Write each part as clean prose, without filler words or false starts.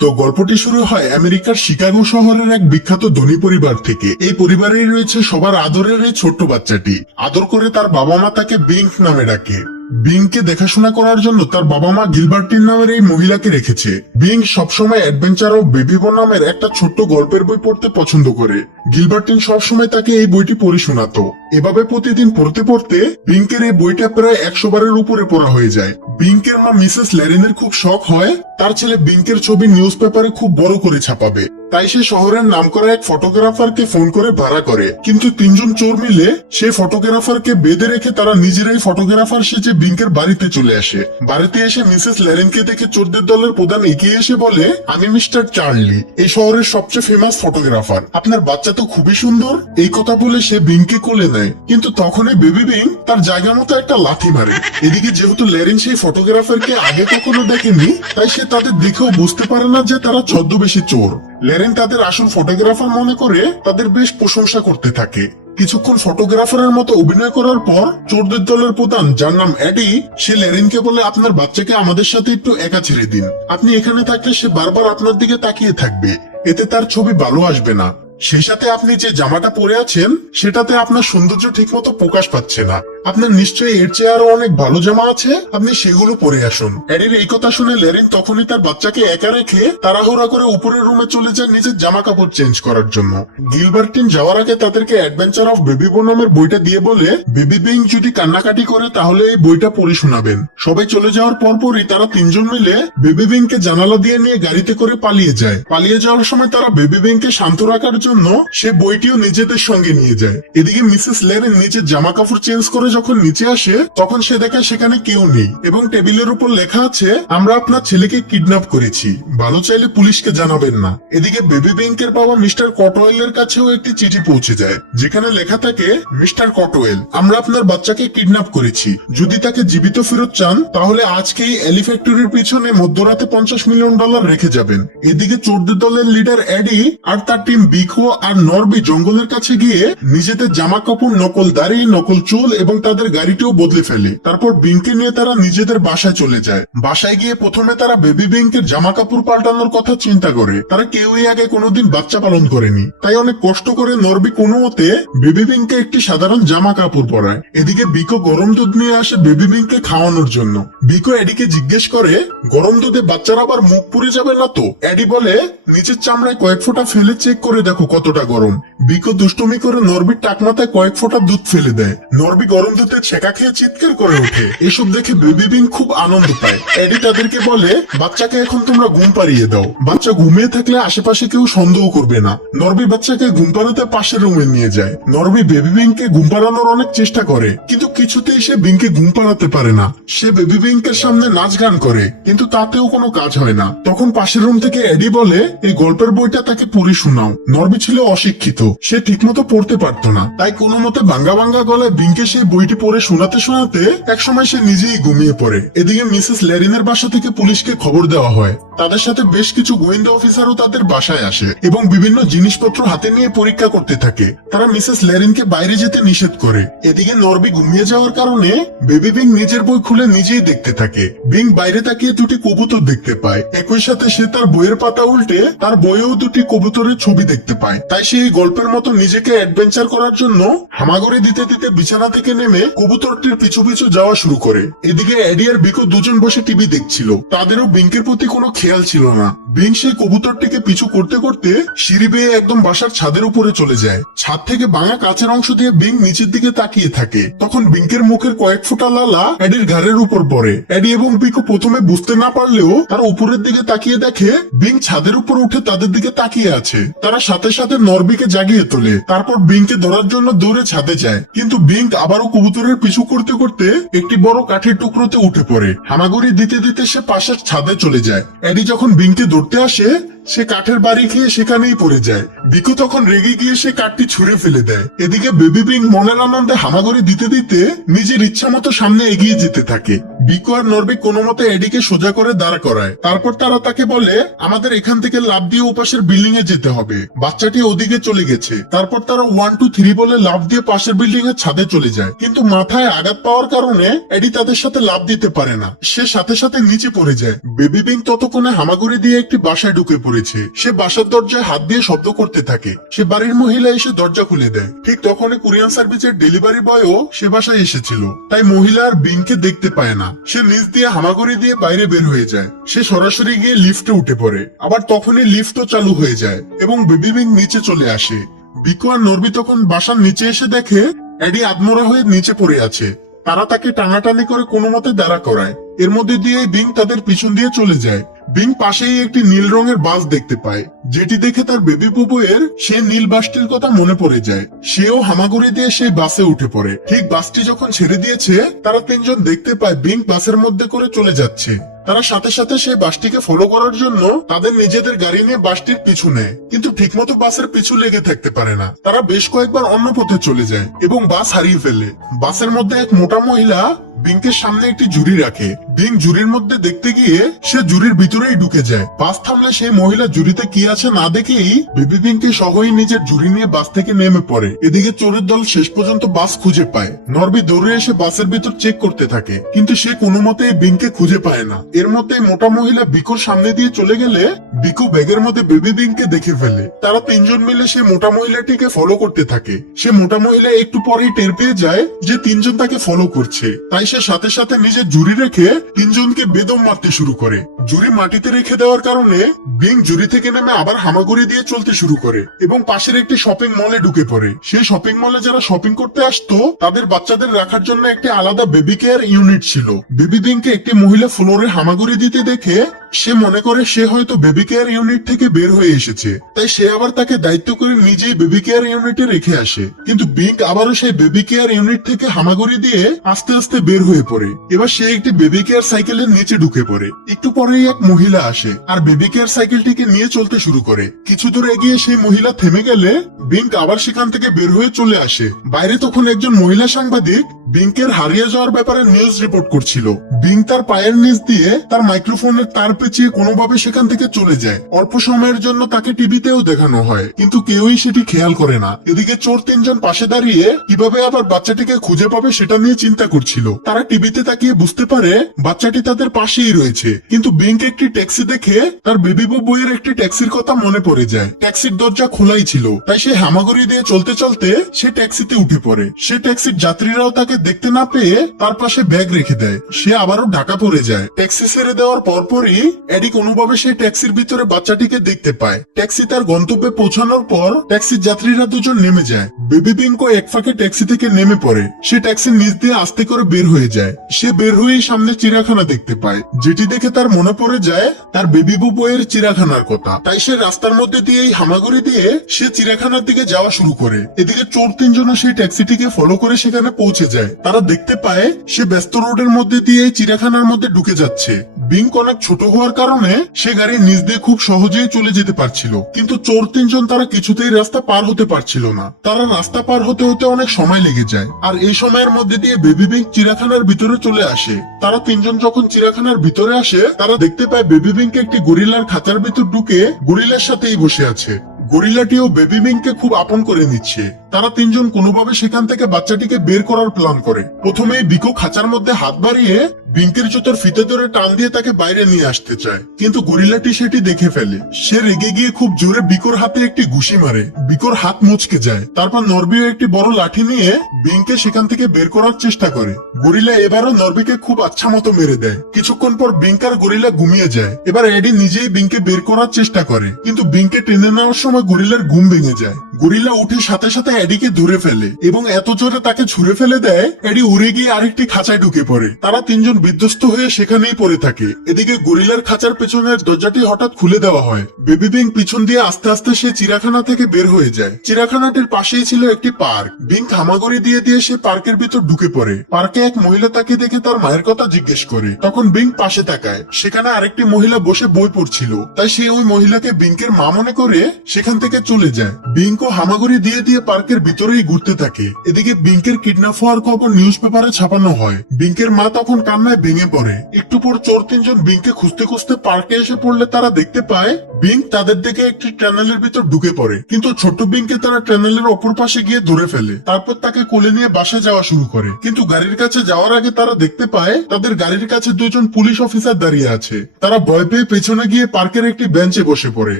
তো গল্পটি শুরু হয় আমেরিকার শিকাগো শহরের এক বিখ্যাত ধনী পরিবার থেকে। এই পরিবারেই রয়েছে সবার আদরের এই ছোট্ট বাচ্চাটি। আদর করে তার বাবা মা তাকে বিঙ্ক নামে ডাকে। বিংকে দেখাশোনা করার জন্য তার বাবা মা গিলবার্টিন নামের এই মহিলাকে রেখেছে। বিং সবসময় অ্যাডভেঞ্চার অফ বেবিবো নামের একটা ছোট্ট গল্পের বই পড়তে পছন্দ করে। গিলবার্টিন সবসময় তাকে এই বইটি পড়ে শোনাতো। এভাবে প্রতিদিন পড়তে পড়তে বিংকের এই বইটা প্রায় 100 বারের উপরে পড়া হয়ে যায়। বিংকের মা মিসেস ল্যারেনের খুব শখ হয় তার ছেলে বিংকের ছবি নিউজ পেপারে খুব বড় করে ছাপাবে। তাই সে শহরের নামকরা এক ফটোগ্রাফারকে ফোন করে ভাড়া করে, কিন্তু 3 জন চোর মিলে সেই ফটোগ্রাফারকে বেঁধে রেখে তারা নিজেরাই ফটোগ্রাফার সেজে বিংকের বাড়িতে চলে আসে। বাড়িতে এসে মিসেস ল্যারেনকে দেখে চোরদের দলের প্রধান এগিয়ে এসে বলে, আমি মিস্টার চার্লি, এই শহরের সবচেয়ে ফেমাস ফটোগ্রাফার। আপনার বাচ্চা তো খুবই সুন্দর। এই কথা বলে সে বিংকে কোলে নেয়, কিন্তু তখনই বেবি বিং তার জায়গা মতো একটা লাথি মারে। এদিকে যেহেতু ল্যারেন সেই ফটোগ্রাফারকে আগে কখনো দেখেনি, তাই সে তাদের দেখেও বুঝতে পারে না যে তারা ছদ্মবেশী চোর। ল্যারেন তাদের আসল ফটোগ্রাফার মনে করে তাদের বেশ প্রশংসা করতে থাকে। কিছুক্ষণ ফটোগ্রাফারের মতো অভিনয় করার পর চোরদের দলের প্রধান, যার নাম অ্যাডি, সে ল্যারেনকে বলে, আপনার বাচ্চাকে আমাদের সাথে একটু একা ছেড়ে দিন। আপনি এখানে থাকলে সে বারবার আপনার দিকে তাকিয়ে থাকবে, এতে তার ছবি ভালো আসবে না। সেই সাথে আপনি যে জামাটা পরে আছেন সেটাতে আপনার সৌন্দর্য ঠিকমতো প্রকাশ পাচ্ছে না। আপনার নিশ্চয়ই এর চেয়ে আরো অনেক ভালো জামা আছে, আপনি সেগুলো পরে আসুন। এডির এই কথা শুনে ল্যারেন তখনই তার বাচ্চাকে একা রেখে তাড়াহুড়া করে উপরের রুমে চলে যায় নিজের জামা কাপড় চেঞ্জ করার জন্য। গিলবার্টিন যাওয়ার আগে তাদেরকে অ্যাডভেঞ্চার অফ বেবিবো নামের বইটা দিয়ে বলে, বেবি বিং যদি কান্নাকাটি করে তাহলে এই বইটা পড়ে শোনাবেন। সবাই চলে যাওয়ার পরপরই তারা 3 জন মিলে বেবি বিংকে জানালা দিয়ে নিয়ে গাড়িতে করে পালিয়ে যায়। পালিয়ে যাওয়ার সময় তারা বেবি বিংকে শান্ত রাখার জন্য সে বইটিও নিজেদের সঙ্গে নিয়ে যায়। এদিকে মিসেস ল্যারেন নিজের জামা কাপড় চেঞ্জ করে যখন নিচে আসে তখন সে দেখে সেখানে কেউ নেই এবং টেবিলের উপর লেখা আছে, আমরা আপনার ছেলেকে কিডন্যাপ করেছি, ভালো চাইলে পুলিশকে জানাবেন না। এদিকে বেবি বিংকের বাবা মিস্টার কটওয়েলের কাছেও একটি চিঠি পৌঁছে যায়, যেখানে লেখা থাকে, মিস্টার কটওয়েল, আমরা আপনার বাচ্চাকে কিডন্যাপ করেছি। যদি তাকে জীবিত ফেরত চান তাহলে আজকেই এলি ফ্যাক্টরির পিছনে মধ্যরাতে $50 মিলিয়ন রেখে যাবেন। এদিকে চোরদের দলের লিডার অ্যাডি আর তার টিম বিকো আর নরবি জঙ্গলের কাছে গিয়ে নিজেদের জামা কাপড়, নকল দাড়ি, নকল চুল এবং তাদের গাড়িটিও বদলে ফেলে। তারপর বিংকে নিয়ে তারা নিজেদের বাসায় চলে যায়। বাসায় গিয়ে প্রথমে তারা বেবি বিংকের জামা কাপড় পাল্টানোর কথা চিন্তা করে। তারা কেউই আগে কোনোদিন বাচ্চা পালন করেনি, তাই অনেক কষ্ট করে নরবি কোনো মতে বেবি বিংকে একটি সাধারণ জামা কাপড় পরায়। এদিকে বিকো গরম দুধ নিয়ে আসে বেবি বিংকে খাওয়ানোর জন্য। বিকো এডিকে জিজ্ঞেস করে, গরম দুধে বাচ্চার আবার মুখ পুড়ে যাবে না তো? এডি বলে, নিচের চামড়ায় কয়েক ফোঁটা ফেলে চেক করে দেখো কতটা গরম। বিকো দুষ্টুমি করে নরবির টাকমাথায় কয়েক ফোঁটা দুধ ফেলে দেয়। নরবি গরম দুধে ছেঁকা খেয়ে চিৎকার করে ওঠে। এসব দেখে বেবি বিং খুব আনন্দ পায়। এডি তাদেরকে বলে, বাচ্চাকে এখন তোমরা ঘুম পাড়িয়ে দাও। বাচ্চা ঘুমিয়ে থাকলে আশেপাশে কেউ সন্দেহ করবে না। নরবি বাচ্চাকে ঘুম পাড়াতে পাশের রুমে নিয়ে যায়। নরবি বেবি বিংকে ঘুম পাড়ানোর অনেক চেষ্টা করে, কিন্তু কিছুতেই সে বিংকে ঘুম পাড়াতে পারে না। সে বেবি বিংকের সামনে নাচ গান করে, কিন্তু তাতেও কোনো কাজ হয় না। তখন পাশের রুম থেকে এডি বলে, এই গল্পের বইটা তাকে পড়ে শোনাও। নরবি ছিল অশিক্ষিত, সে ঠিকমতো পড়তে পারতো না, তাই কোনো মতে ভাঙ্গা ভাঙ্গা গলায় বিংকে সেই বইটি পড়ে শোনাতে শোনাতে একসময় সে নিজেই ঘুমিয়ে পড়ে। এদিকে মিসেস ল্যারিনের বাসা থেকে পুলিশকে খবর দেওয়া হয়। তাদের সাথে বেশ কিছু গোয়েন্দা অফিসারও তাদের বাসায় আসে এবং বিভিন্ন জিনিসপত্র হাতে নিয়ে পরীক্ষা করতে থাকে। তারা মিসেস ল্যারিনকে বাইরে যেতে নিষেধ করে। এদিকে নরবি ঘুমিয়ে যাওয়ার কারণে বেবি বিং নিজের বই খুলে নিজেই দেখতে থাকে। বিং বাইরে তাকিয়ে 2টি কবুতর দেখতে পায়। একই সাথে সে তার বইয়ের পাতা উল্টে তার বইয়েও 2টি কবুতরের ছবি দেখতে পায়। তাই সে এই গল্পের মতো নিজেকে অ্যাডভেঞ্চার করার জন্য হামাগুড়ি দিতে দিতে বিছানা থেকে নেমে কবুতরটির পিছু পিছু যাওয়া শুরু করে। এদিকে এডি আর বিকো দুজন বসে টিভি দেখছিল। তাদেরও বিংকের প্রতি কোনো খেয়াল ছিল না। বিং সেই কবুতরটিকে পিছু করতে করতে সিঁড়ি বেয়ে একদম বাসার ছাদের উপরে চলে যায়। ছাদ থেকে ভাঙা কাঁচের অংশ দিয়ে বিং নিচের দিকে তাকিয়ে থাকে। তখন বিংকের মুখের কয়েক ফোঁটা লালা এডির ঘাড়ের উপর পড়ে। এডি এবং বিকো প্রথমে বুঝতে না পারলেও তারা উপরের দিকে তাকিয়ে দেখে বিং ছাদের উপর উঠে তাদের দিকে তাকিয়ে আছে। তারা সাথে সাথে নরবিকে জাগিয়ে তোলে। তারপর বিংকে ধরার জন্য দৌড়ে ছাদে যায়, কিন্তু বিং আবারও কবুতরের পিছু করতে করতে একটি বড় কাঠের টুকরোতে উঠে পড়ে। হামাগুড়ি দিতে দিতে সে পাশের ছাদে চলে যায়। এডি যখন বিংকে ধরতে আসে সে কাঠের বাড়ি খেয়ে সেখানেই পড়ে যায়। বিকু তখন রেগে গিয়ে সে কাঠটি ছুঁড়ে ফেলে দেয়। এদিকে বেবি বিং মনের আনন্দে হামাগুড়ি দিতে দিতে নিজের ইচ্ছা মতো সামনে এগিয়ে যেতে থাকে। বিকু আর নরবি কোনো মতে এডিকে সোজা করে দাঁড় করায়। তারপর তারা তাকে বলে, আমাদের এখান থেকে লাফ দিয়ে ওপাশের বিল্ডিং এ যেতে হবে। বাচ্চাটি ওদিকে চলে গেছে। তারপর তারা 1 2 3 বলে লাফ দিয়ে পাশের বিল্ডিং এর ছাদে চলে যায়। কিন্তু মাথায় আঘাত পাওয়ার কারণে এডি তাদের সাথে লাফ দিতে পারে না। সে সাথে সাথে নিচে পড়ে যায়। বেবি বিং ততক্ষণে হামাগুড়ি দিয়ে একটি বাসায় ঢুকে পড়েছে। সে বাসার দরজায় হাত দিয়ে শব্দ করতে থাকে। সে বাড়ির মহিলা এসে দরজা খুলে দেয়। ঠিক তখনই কুরিয়ান সার্ভিসের ডেলিভারি বয়ও সে বাসায় এসেছিল। তাই মহিলা আর বিংকে দেখতে পায় না। সে নিচ দিয়ে হামাগুড়ি দিয়ে বাইরে বের হয়ে যায়। সে সরাসরি গিয়ে লিফটে উঠে পড়ে। আবার তখনই লিফটও চালু হয়ে যায় এবং বেবি বিং নিচে চলে আসে। বিকু আর নরবি তখন বাসার নিচে এসে দেখে এডি আদমরা হয়ে নিচে পড়ে আছে। তারা তাকে টানাটানি করে কোনো মতে দাঁড়া করায়। এর মধ্যে দিয়ে বিং তাদের পিছন দিয়ে চলে যায়। বিং পাশেই একটি নীল রঙের বাস দেখতে পায়, যেটি দেখে তার বেবি বুবু এর সে নীল বাসটির কথা মনে পড়ে যায়। সেও হামাগুড়ি দিয়ে সেই বাসে উঠে পড়ে। ঠিক বাসটি যখন ছেড়ে দিয়েছে, তারা তিনজন দেখতে পায় বিং বাসের মধ্যে করে চলে যাচ্ছে। তারা সাথে সাথে সেই বাসটিকে ফলো করার জন্য তাদের নিজেদের গাড়ি নিয়ে বাসটির পিছু নেয়, কিন্তু ঠিকমতো বাসের পিছু লেগে থাকতে পারে না। তারা বেশ কয়েকবার অন্য পথে চলে যায় এবং বাস হারিয়ে ফেলে। বাসের মধ্যে এক মোটা মহিলা বিংকের সামনে একটি ঝুড়ি রাখে। বিং ঝুড়ির মধ্যে দেখতে গিয়ে সে ঝুড়ির ভিতরেই ঢুকে যায়। বাস থামলে সেই মহিলা ঝুড়িতে কি আছে না দেখেই বেবি বিংকে সহই নিজের ঝুড়ি নিয়ে বাস থেকে নেমে পড়ে। এদিকে চোরের দল শেষ পর্যন্ত বাস খুঁজে পায়। নরবি দৌড়ে এসে বাসের ভিতর চেক করতে থাকে, কিন্তু সে কোনো মতেই বিংকে খুঁজে পায় না। এর মধ্যে মোটা মহিলা বিকুর সামনে দিয়ে চলে গেলে বিকু ব্যাগের মধ্যে বেবি বিংকে দেখে ফেলে। তারা তিনজন মিলে সেই মোটা মহিলাটিকে ফলো করতে থাকে। সে মোটা মহিলা একটু পরেই টের পেয়ে যায় যে তিনজন তাকে ফলো করছে। তাই সে সাথে সাথে নিজের ঝুড়ি রেখে তিনজনকে বেদম মারতে শুরু করে। ঝুড়ি মাটিতে রেখে দেওয়ার কারণে বিং ঝুড়ি থেকে নেমে আবার হামাগুড়ি দিয়ে চলতে শুরু করে এবং পাশের একটি শপিং মলে ঢুকে পড়ে। সেই শপিং মলে যারা শপিং করতে আসতো তাদের বাচ্চাদের রাখার জন্য একটি আলাদা বেবি কেয়ার ইউনিট ছিল। বেবি বিংকে একটি মহিলা ফ্লোরে হামাগুড়ি দিতে দেখে সে মনে করে সে হয়তো বেবি কেয়ার ইউনিট থেকে বের হয়ে এসেছে। তাই সে আবার তাকে দায়িত্ব করে নিজেই বেবি কেয়ার ইউনিটে রেখে আসে। কিন্তু বিং আবারও সেই বেবি কেয়ার ইউনিট থেকে হামাগুড়ি দিয়ে আস্তে আস্তে বের হয়ে পড়ে। এবার সে একটি বেবি কেয়ার সাইকেলের নিচে ঢুকে পড়ে। একটু পরেই এক মহিলা আসে আর বেবি কেয়ার সাইকেলটিকে নিয়ে চলতে শুরু করে। কিছু দূর এগিয়ে সেই মহিলা থেমে গেলে বিং আবার সেখান থেকে বের হয়ে চলে আসে। বাইরে তখন একজন মহিলা সাংবাদিক বিংকের হারিয়ে যাওয়ার ব্যাপারে নিউজ রিপোর্ট করছিল। বিং তার পায়ের নিচ দিয়ে তার মাইক্রোফোনের তার পেঁচিয়ে কোনোভাবে সেখান থেকে চলে যায়। অল্প সময়ের জন্য তাকে টিভিতেও দেখানো হয়, কিন্তু কেউই সেটি খেয়াল করে না। এদিকে চোর তিনজন পাশে দাঁড়িয়ে কিভাবে আবার বাচ্চাটিকে খুঁজে পাবে সেটা নিয়ে চিন্তা করছিল। তারা টিভিতে তাকিয়ে বুঝতে পারে বাচ্চাটি তাদের পাশেই রয়েছে। কিন্তু বিংকে একটি ট্যাক্সি দেখে তার বেবি বউয়ের একটি ট্যাক্সির কথা মনে পড়ে যায়। ট্যাক্সির দরজা খোলাই ছিল, তাই সে হামাগুড়ি দিয়ে চলতে চলতে সে ট্যাক্সিতে উঠে পড়ে। সে ট্যাক্সির যাত্রীরাও তাকে দেখতে না পেয়ে তার পাশে ব্যাগ রেখে দেয়। সে আবারও ঢাকা পড়ে যায়। ট্যাক্সি ছেড়ে দেওয়ার পরপরই এডি কোনোভাবে সেই ট্যাক্সির ভিতরে বাচ্চাটিকে দেখতে পায়। ট্যাক্সি তার গন্তব্যে পৌঁছানোর পর ট্যাক্সির যাত্রীরা দুজন নেমে যায়। বেবি বিংকো এক ফাঁকে ট্যাক্সি থেকে নেমে পড়ে। সে ট্যাক্সির নিচ দিয়ে আস্তে করে বের হয়ে যায়। সে বের হয়েই সামনে চিড়িয়াখানা দেখতে পায়, যেটি দেখে তার মনে পড়ে যায় তার বেবি বউয়ের চিড়িয়াখানার কথা। তাই সে রাস্তার মধ্যে দিয়ে হামাগুড়ি দিয়ে সে চিড়িয়াখানার দিকে যাওয়া শুরু করে। এদিকে চোর তিনজনও সেই ট্যাক্সিটিকে ফলো করে সেখানে পৌঁছে যায়। তারা দেখতে পায় সে ব্যস্ত রোডের মধ্যে দিয়ে চিড়িয়াখানার মধ্যে ঢুকে যাচ্ছে। বিং অনেক ছোট হওয়ার কারণে সে গাড়ির নিচ দিয়ে খুব সহজেই চলে যেতে পারছিল, কিন্তু চোর তিনজন তারা কিছুতেই রাস্তা পার হতে পারছিল না। তারা রাস্তা পার হতে হতে অনেক সময় লেগে যায়। আর এই সময়ের মধ্যে দিয়ে বেবি বিং চিড়িয়াখানার ভিতরে চলে আসে। তারা তিনজন যখন চিড়িয়াখানার ভিতরে আসে, তারা দেখতে পায় বেবি বিংকে একটি গরিলার খাঁচার ভিতর ঢুকে গরিলার সাথেই বসে আছে। গরিলাটিও বেবি বিংকে খুব আপন করে নিচ্ছে। তারা তিনজন কোনোভাবে সেখান থেকে বাচ্চাটিকে বের করার প্ল্যান করে। প্রথমে বিকো খাঁচার মধ্যে হাত বাড়িয়ে বিংকের জুতোর ফিতে ধরে টান দিয়ে তাকে বাইরে নিয়ে আসতে চায়, কিন্তু গরিলাটি সেটি দেখে ফেলে। সে রেগে গিয়ে খুব জোরে বিকোর হাতে একটি ঘুষি মারে। বিকোর হাত মুচকে যায়। তারপর নরবিও একটি বড় লাঠি নিয়ে বিংকে সেখান থেকে বের করার চেষ্টা করে। গরিলা এবারও নরবিকে খুব আচ্ছা মতো মেরে দেয়। কিছুক্ষণ পর বিংক আর গরিলা ঘুমিয়ে যায়। এবার এডি নিজেই বিংকে বের করার চেষ্টা করে, কিন্তু বিংকে টেনে নেওয়ার সময় গরিলার ঘুম ভেঙে যায়। গরিলা উঠে সাথে সাথে এডিকে ধরে ফেলে এবং এত জোরে তাকে ছুঁড়ে ফেলে দেয় এডি উড়ে গিয়ে আরেকটি খাঁচায় ঢুকে পড়ে। তারা তিনজন বিধ্বস্ত হয়ে সেখানেই পড়ে থাকে। এদিকে গরিলার খাঁচার পেছনের দরজাটি হঠাৎ খুলে দেওয়া হয়। বেবি বিং পিছন দিয়ে আস্তে আস্তে সে চিড়িয়াখানা থেকে বের হয়ে যায়। চিড়িয়াখানাটির পাশেই ছিল একটি পার্ক। বিং হামাগুড়ি দিয়ে দিয়ে সে পার্কের ভিতর ঢুকে পড়ে। পার্কে এক মহিলা তাকে দেখে তার মায়ের কথা জিজ্ঞেস করে। তখন বিং পাশে তাকায়, সেখানে আরেকটি মহিলা বসে বই পড়ছিল। তাই সে ওই মহিলাকে বিংকের মা মনে করে সেখান থেকে চলে যায়। বিংকো হামাগুড়ি দিয়ে দিয়ে পার্কের ভিতরেই ঘুরতে থাকে। এদিকে বিংকের কিডন্যাপ হওয়ার খবর নিউজ পেপারে ছাপানো হয়। বিংকের মা তখন কান্নায় ভেঙে পড়ে। একটু পর চোর তিনজন বিংকে খুঁজতে খুঁজতে পার্কে এসে পড়লে তারা দেখতে পায় বিং তাদের দিকে একটি টানেলের ভিতর ঢুকে পড়ে। কিন্তু ছোট বিংকে তারা টানেলের অপর পাশে গিয়ে ধরে ফেলে। তারপর তাকে কোলে নিয়ে বাসায় যাওয়া শুরু করে। কিন্তু গাড়ির কাছে যাওয়ার আগে তারা দেখতে পায় তাদের গাড়ির কাছে দুজন পুলিশ অফিসার দাঁড়িয়ে আছে। তারা ভয় পেয়ে পেছনে গিয়ে পার্কের একটি বেঞ্চে বসে পড়ে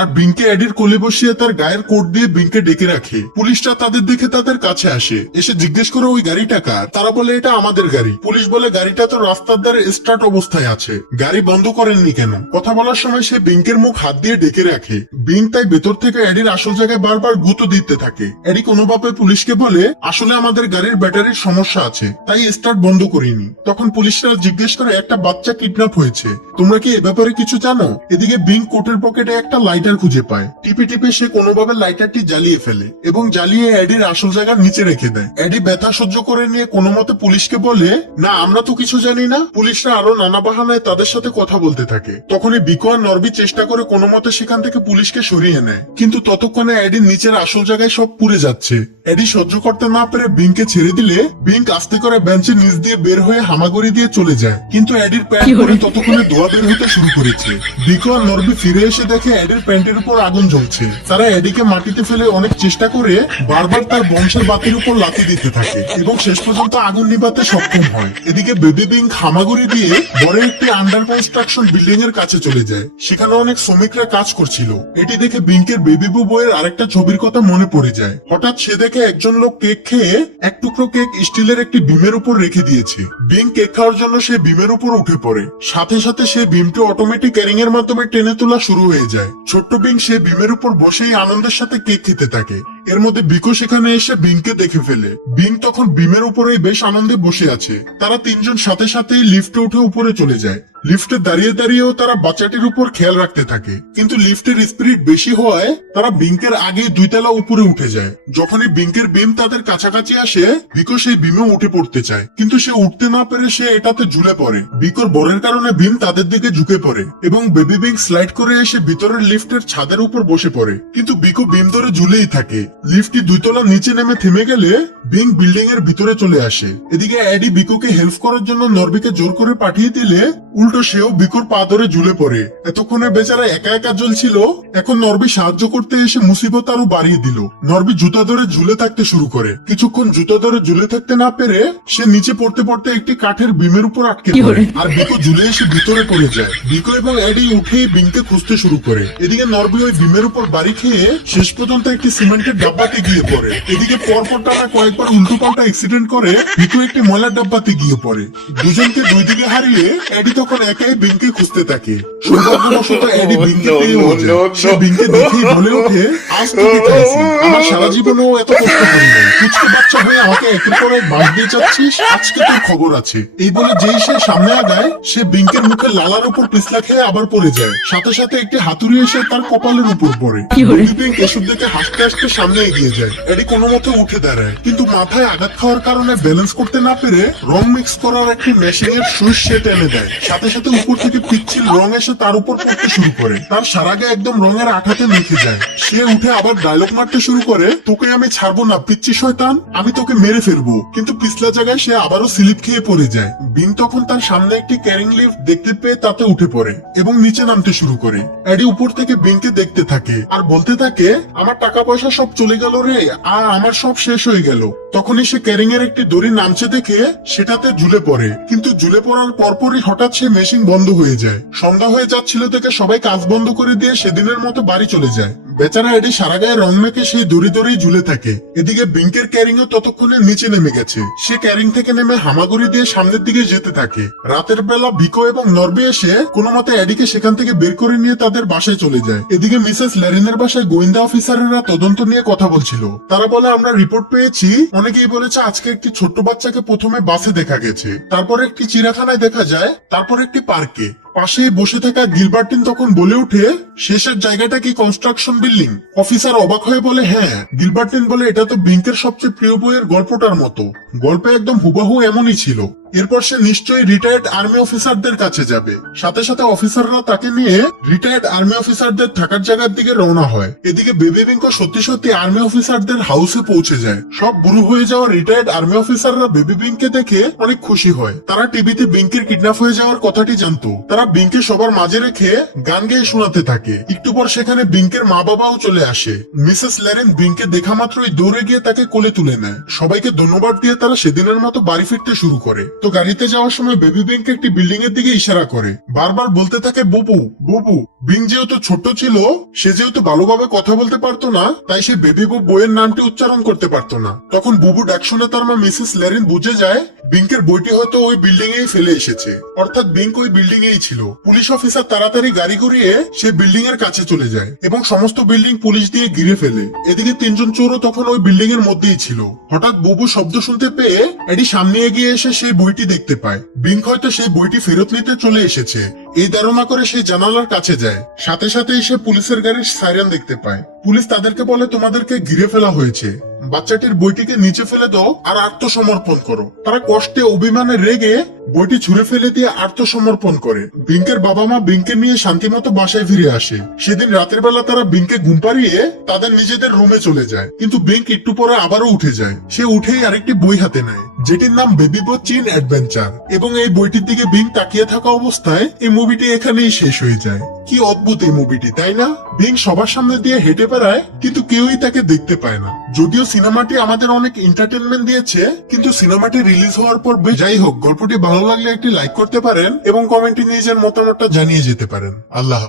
আর বিংকে এডির কোলে বসিয়ে তার গায়ের কোট দিয়ে বিংকে ডেকে রাখে। পুলিশরা তাদের দেখে তাদের কাছে আসে, এসে জিজ্ঞেস করে ওই গাড়িটা কার। তারা বলে এটা আমাদের গাড়ি। পুলিশ বলে গাড়িটা তো রাস্তার ধারে স্টার্ট অবস্থায় আছে, গাড়ি বন্ধ করেননি কেন? কথা বলার সময় সে বিংকের মুখ হাত দিয়ে ডেকে রাখে। বিং তাই ভেতর থেকে এডির আসল জায়গায় বারবার গুঁতো দিতে থাকে। এডি কোনোভাবে পুলিশকে বলে আসলে আমাদের গাড়ির ব্যাটারির সমস্যা আছে, তাই স্টার্ট বন্ধ করিনি। তখন পুলিশরা জিজ্ঞেস করে একটা বাচ্চা কিডন্যাপ হয়েছে, তোমরা কি এ ব্যাপারে কিছু জানো? এদিকে বিং কোটের পকেটে একটা লাইটার খুঁজে পায়। টিপে টিপে সে কোনোভাবে লাইটারটি জ্বালিয়ে ফেলে এবং জ্বালিয়ে এডির আসল জায়গার নিচে রেখে দেয়। এডি ব্যথা সহ্য করে নিয়ে কোনো মতে পুলিশকে বলে না আমরা তো কিছু জানি না। পুলিশরা আরো নানা বাহানায় তাদের সাথে কথা বলতে থাকে। তখনই বিকো আর নরবি চেষ্টা করে কোনো মতে সেখান থেকে পুলিশকে সরিয়ে নেয়। কিন্তু ততক্ষণে এডির নিচের আসল জায়গায় সব পুড়ে যাচ্ছে। এডি সহ্য করতে না পেরে বিংকে ছেড়ে দিলে বিং আস্তে করে বেঞ্চের নিচ দিয়ে বের হয়ে হামাগুড়ি দিয়ে চলে যায়। কিন্তু এডির প্যান্ট পরে ততক্ষণে ধোয়া বের হতে শুরু করেছে। বিকো আর নরবি ফিরে এসে দেখে এডির প্যান্টের উপর আগুন জ্বলছে। তারা এডিকে মাটিতে ফেলে অনেক চেষ্টা করে বারবার তার বংশের বাতির উপর লাথি দিতে থাকে এবং শেষ পর্যন্ত আগুন নিভাতে সক্ষম হয়। এদিকে বেবি বিং হামাগুড়ি দিয়ে বড় একটি আন্ডার কনস্ট্রাকশন বিল্ডিং এর কাছে চলে যায়। সেখানে অনেক শ্রমিকরা কাজ করছিল। এটি দেখে বিংকের বেবি বউ বইয়ের আরেকটা ছবির কথা মনে পড়ে যায়। হঠাৎ সে দেখে একজন লোক কেক খেয়ে এক টুকরো কেক স্টিলের একটি বিমের উপর রেখে দিয়েছে। বিং কেক খাওয়ার জন্য সে বিমের উপর উঠে পড়ে। সাথে সাথে সে বিমটি অটোমেটিক ক্যারিং এর মাধ্যমে টেনে তোলা শুরু হয়ে যায়। ছোট্ট বিং সে বিমের উপর বসেই আনন্দের সাথে কেক খেতে থাকে। এর মধ্যে বিকো সেখানে এসে বিংকে দেখে ফেলে। বিং তখন বিমের উপরেই বেশ আনন্দে বসে আছে। তারা তিনজন সাথে সাথেই লিফটে উঠে উপরে চলে যায়। লিফটে দাঁড়িয়ে দাঁড়িয়েও তারা বাচ্চাটির উপর খেয়াল রাখতে থাকে। কিন্তু লিফটের স্পিড বেশি হওয়ায় তারা বিংকের আগে 2 তলা উপরে উঠে যায়। যখনই বিংকের বিম তাদের কাছাকাছি আসে বিকো সেই বিমে উঠে পড়তে চায়, কিন্তু সে উঠতে না পেরে সে এটাতে ঝুলে পড়ে। বিকোর বরের কারণে বিম তাদের দিকে ঝুঁকে পড়ে এবং বেবি বিং স্লাইড করে এসে ভিতরের লিফটের ছাদের উপর বসে পড়ে। কিন্তু বিকো বিম ধরে ঝুলেই থাকে। লিফটটি 2 তলা নিচে নেমে থেমে গেলে বিং বিল্ডিং এর ভিতরে চলে আসে। এদিকে এডি বিকোকে হেল্প করার জন্য নরবিকে জোর করে পাঠিয়ে দিলে উল্টো সেও বিকোর পা ধরে ঝুলে পড়ে। এতক্ষণে বেচারা একা একা জ্বলছিল, এখন নরবি সাহায্য করতে এসে মুসিবত আরো বাড়িয়ে দিল। নরবি জুতা ধরে ঝুলে থাকতে শুরু করে। কিছুক্ষণ জুতা ধরে ঝুলে থাকতে না পেরে সে নিচে পড়তে পড়তে একটি কাঠের বিমের উপর আটকে পড়ে আর বিকো ঝুলে এসে ভিতরে পড়ে যায়। বিকো এবং এডি উঠেই বিংকে খুঁজতে শুরু করে। এদিকে নরবি ওই বিমের উপর বাড়ি খেয়ে শেষ পর্যন্ত একটি সিমেন্টের ডাব্বাতে গিয়ে পড়ে। এদিকে পরপর টানা কয়েকবার উল্টো পাল্টা অ্যাক্সিডেন্ট করে বিকো একটি ময়লার ডাব্বাতে গিয়ে পড়ে। দুজনকে দুই দিকে হারিয়ে এডি তখন একাই বিংকে খুঁজতে থাকে। সৌভাগ্যবশত এডি বিংকে পেয়ে সে বিংকে দেখেই বলে ওঠে আজ তুমি পেয়েছি, আমার সারা জীবনেও এত কষ্ট করিনি। কুচকে বাচ্চা হয়ে আমাকে একের পর এক বাস দিয়ে যাচ্ছিস, আজকে তোর খবর আছে। এই বলে যেই সে সামনে আগায় সে বিংকের মুখে লালার উপর পিছলা খেয়ে আবার পড়ে যায়। সাথে সাথে একটি হাতুড়ি এসে তার কপালের উপর পড়ে। বিংক এসব দেখে হাসতে হাসতে সামনে এগিয়ে যায়। এডি কোনো মতে উঠে দাঁড়ায়, কিন্তু মাথায় আঘাত খাওয়ার কারণে ব্যালেন্স করতে না পেরে রং মিক্স করার একটি মেশিনের সুইচ সে টেনে দেয়। সাথে সাথে উপর থেকে পিচ্ছিল রং এসে তার উপর পড়তে শুরু করে। তার সারা গায়ে একদম রঙের আঠাতে মেখে যায়। সে উঠে আবার ডায়লগ মারতে শুরু করে, তোকে আমি ছাড়বো না পিচ্চি শয়তান, আমি তোকে মেরে ফেলবো। কিন্তু পিছলা জায়গায় সে আবারও স্লিপ খেয়ে পড়ে যায়। বিন তখন তার সামনে একটি ক্যারিং লিফট দেখতে পেয়ে তাতে উঠে পড়ে এবং নিচে নামতে শুরু করে। এডি উপর থেকে বিনকে দেখতে থাকে আর বলতে থাকে, আমার টাকা পয়সা সব চলে গেল রে, আর আমার সব শেষ হয়ে গেল। তখনই সে ক্যারিং এর একটি দড়ি নামছে দেখে সেটাতে ঝুলে পড়ে। কিন্তু ঝুলে পড়ার পরপরই হঠাৎ সে মেশিন বন্ধ হয়ে যায়। সন্ধ্যা হয়ে যাচ্ছিল থেকে সবাই কাজ বন্ধ করে দিয়ে সেদিনের মতো বাড়ি চলে যায়। বেচারা এডি সারা গায়ে রং মেখে সেই দড়ি দড়ি ঝুলে থাকে। এদিকে বিঙ্কের ক্যারিং ও ততক্ষণে নিচে নেমে গেছে। সে ক্যারিং থেকে নেমে হামাগুড়ি দিয়ে সামনের দিকে যেতে থাকে। রাতের বেলা বিকো এবং নরবে এসে কোনো মতে এডিকে সেখান থেকে বের করে নিয়ে তাদের বাসায় চলে যায়। এদিকে মিসেস ল্যারিনের বাসায় গোয়েন্দা অফিসারেরা তদন্ত নিয়ে কথা বলছিল। তারা বলে, আমরা রিপোর্ট পেয়েছি, অনেকেই বলেছে আজকে একটি ছোট্ট বাচ্চাকে প্রথমে বাসে দেখা গেছে, তারপর একটি চিড়িয়াখানায় দেখা যায়, তারপর একটি পার্কে। পাশে বসে থাকা গিলবার্টিন তখন বলে ওঠে, শেষের জায়গাটা কি কনস্ট্রাকশন বিল্ডিং? অফিসার অবাক হয়ে বলে, হ্যাঁ। গিলবার্টিন বলে, এটা তো বিঙ্কের সবচেয়ে প্রিয় বইয়ের গল্পটার মতো। গল্পে একদম হুবাহু এমনই ছিল। এরপর সে নিশ্চয়ই রিটায়ার্ড আর্মি অফিসারদের কাছে যাবে। সাথে সাথে অফিসাররা তাকে নিয়ে রিটায়ার্ড আর্মি অফিসারদের থাকার জায়গার দিকে রওনা হয়। এদিকে বেবি বিঙ্কো সত্যি সত্যি আর্মি অফিসারদের হাউসে পৌঁছে যায়। সব বুড়ো হয়ে যাওয়া রিটায়ার্ড আর্মি অফিসাররা বেবি বিঙ্ককে দেখে অনেক খুশি হয়। তারা টিভিতে বিঙ্কের কিডন্যাপ হয়ে যাওয়ার কথাটি জানতো। তারা বিঙ্কে সবার মাঝে রেখে গান গেয়ে শোনাতে থাকে। একটু পর সেখানে বিঙ্কের মা বাবাও চলে আসে। মিসেস ল্যারেন বিঙ্কে দেখা মাত্রই দৌড়ে গিয়ে তাকে কোলে তুলে নেয়। সবাইকে ধন্যবাদ দিয়ে তারা সেদিনের মতো বাড়ি ফিরতে শুরু করে। তো গাড়িতে যাওয়ার সময় বেবি বিঙ্ক একটি বিল্ডিং এর দিকে ইশারা করে, বারবার বলতে থাকে বুবু বুবু। বিঙ্ক যেহেতু ছোট ছিল, সে যেহেতু ভালোভাবে কথা বলতে পারতো না, তাই সে বেবি বইয়ের নামটি উচ্চারণ করতে পারতো না। তখন বুবু ডাক শুনে তার মা মিসেস ল্যারিন বুঝে যায় বিঙ্কের বইটি হয়তো ওই বিল্ডিং এই ফেলে এসেছে, অর্থাৎ বিঙ্ক ওই বিল্ডিং এই ছিল। পুলিশ অফিসার তাড়াতাড়ি গাড়ি ঘুরিয়ে সে বিল্ডিং এর কাছে চলে যায় এবং সমস্ত বিল্ডিং পুলিশ দিয়ে ঘিরে ফেলে। এদিকে তিনজন চোরও তখন ওই বিল্ডিং এর মধ্যেই ছিল। হঠাৎ বুবু শব্দ শুনতে পেয়ে এডি সামনে এগিয়ে এসে সেই বইটি দেখতে পায়। বিঙ্ক হয়তো সেই বইটি ফেরত নিতে চলে এসেছে, এই ধারণা করে সে জানালার কাছে যায়। সাথে সাথেই সে পুলিশের গাড়ির সাইরেন দেখতে পায়। পুলিশ তাদেরকে বলে, তোমাদেরকে ঘিরে ফেলা হয়েছে, বাচ্চাটির বইটিকে নিচে ফেলে দাও আর আত্মসমর্পণ করো। তারা কষ্টে অভিমানে রেগে বইটি ছুঁড়ে ফেলে দিয়ে আত্মসমর্পণ করে। বিঙ্কের বাবা মা বিঙ্কে নিয়ে শান্তিমতো বাসায় ফিরে আসে। সেদিন রাতের বেলা তারা বিঙ্কে ঘুম পাড়িয়ে তাদের নিজেদের রুমে চলে যায়, কিন্তু বিঙ্ক একটু পরে আবারও উঠে যায়। সে উঠেই আরেকটি বই হাতে নেয়, যেটির নাম বেবি বো চিন অ্যাডভেঞ্চার, এবং এই বইটির দিকে বিঙ্ক তাকিয়ে থাকা অবস্থায় এই মুভিটি এখানেই শেষ হয়ে যায়। কি অদ্ভুত এই মুভিটি, তাই না? বিঙ্ক সবার সামনে দিয়ে হেঁটে বেড়ায়, কিন্তু কেউই তাকে দেখতে পায় না। যদিও সিনেমাটি আমাদের অনেক এন্টারটেনমেন্ট দিয়েছে, কিন্তু সিনেমাটি রিলিজ হওয়ার পর যাই হোক, গল্পটি ভালো লাগলে একটি লাইক করতে পারেন এবং কমেন্টে নিজের মতামতটা জানিয়ে যেতে পারেন। আল্লাহ হাফেজ।